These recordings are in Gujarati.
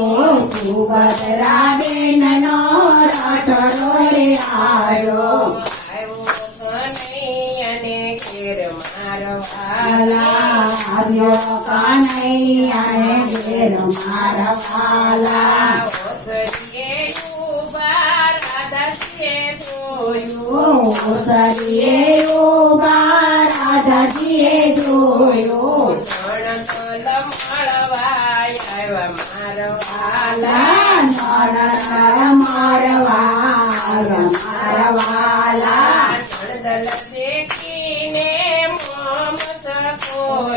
ઓ આવ્યો સુભદ્રા બેનનો રથડો રે આવ્યો આવ્યો કનૈયાને ઘેર મારવાલા ઓસરીએ ઊભા રાધાજીએ જોયો ઓ સરિયે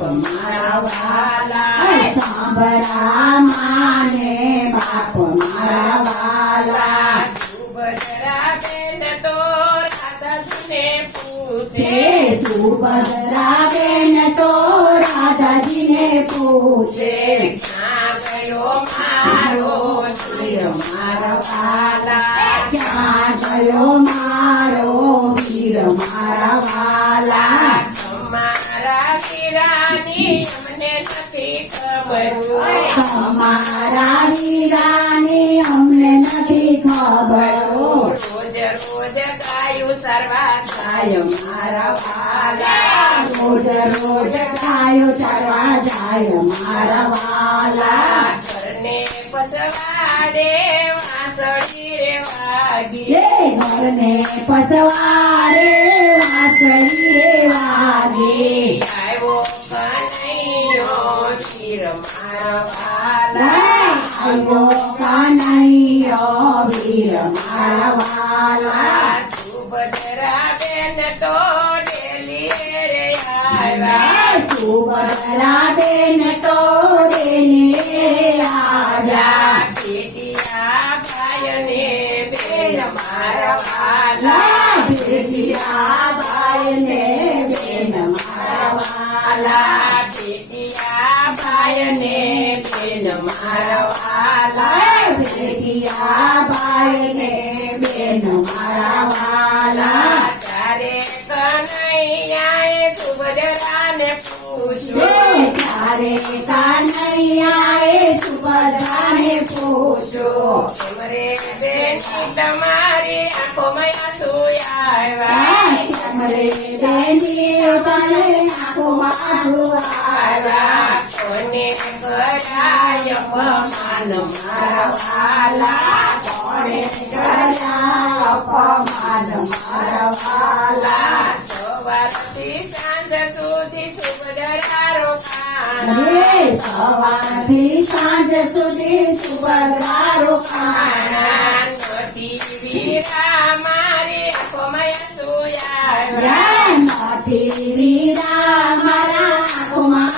મારા વાલા સાંભળા માને બાપ મારા વાલા સુભદ્રા બેન તો રાધાજીને પૂછે હે સુભદ્રા બેન તો રાધાજીને પૂછે ક્યાં ગયો મારો શિર મારા તમારા વીરાની અમને નથી ખબર રોજ રોજ ગાયું સર્વા મારા વાલા રોજ રોજ ગાયો ચરવા જાય મારા વાલા ઘરને પસવાડે વાસળી રે વાગી ઘરને પસવાડે વાસળી રે સુભદ્રા બેન તો ડેલી રે આવ્યા સુભદ્રા બેન તો રેલી રે આવ્યા બેટિયા ભાઈને બેન મારા વાલા ભેટિયા ભાઈને બેન મારા પૂછો રે બેટી તમારી આંખોમાં આંસુ આવ્યા તમારે બેની તને આંખોમાં મારા વાલા કોને સાંજ સુધી સુભદ્રા રોકાણા રે સવારથી સાંજ સુધી સુભદ્રા રોકાણા વીરા મારી આંસુ આવ્યા નથી વીરા મારા આંખોમાં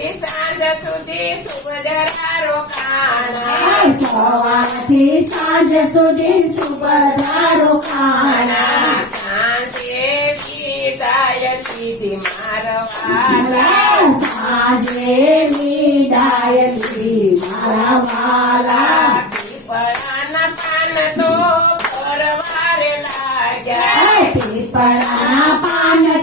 સવારથી સાંજ સુધી સુભદ્રા રોકાણા સવારથી સાંજ સુધી સુભદ્રા રોકાણા સાંજે વિદાય લીધી મારા વાલા સાંજે વિદાય લીધી મારા વાલા પીપળાના પાન તો પરવારે લાગ્યા પીપળાના પાન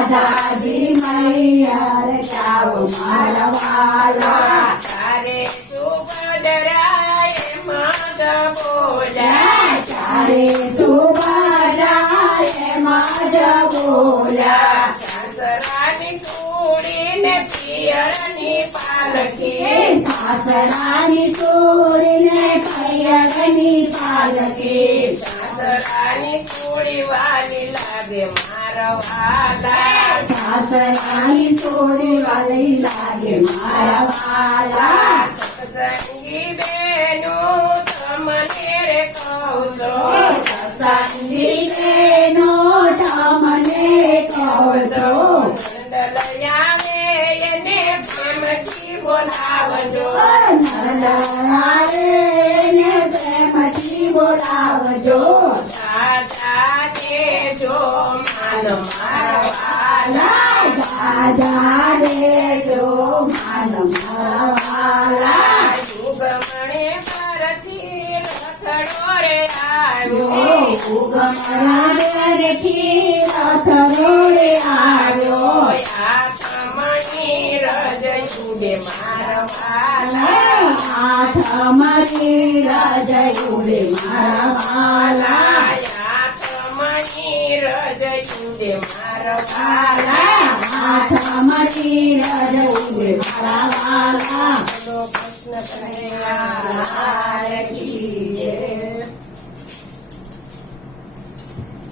રાધાજી મૈયર જાઓ મારા વાલા बोला सारे शोभा जाए माझा बोला सासरानी सोडीने पियरणी पालकी सासरानी सोडीने पियरणी पालकी सासरानी सोडीवाली लागे मारवाला। सासरानी सोडीवाली लागे मारवाला सतरंगी बेनू છું સત્સંગી બેનો તમને કહું નંદલયાને એને પ્રેમથી બોલાવજો. નંદલાલે ને પ્રેમથી બોલાવજો. દાદા દેજો માન મારા વાલા રાજા દેજો માન મારા આવ્યો ઉગમણા બેરથી રથ રોડે આવ્યો આત્મણી રજયુડે મારા વાલા આઠમની રજયુડે મારા વાલા આત્મણી રજયુડે મારા વાલા રજયુડે કૃષ્ણ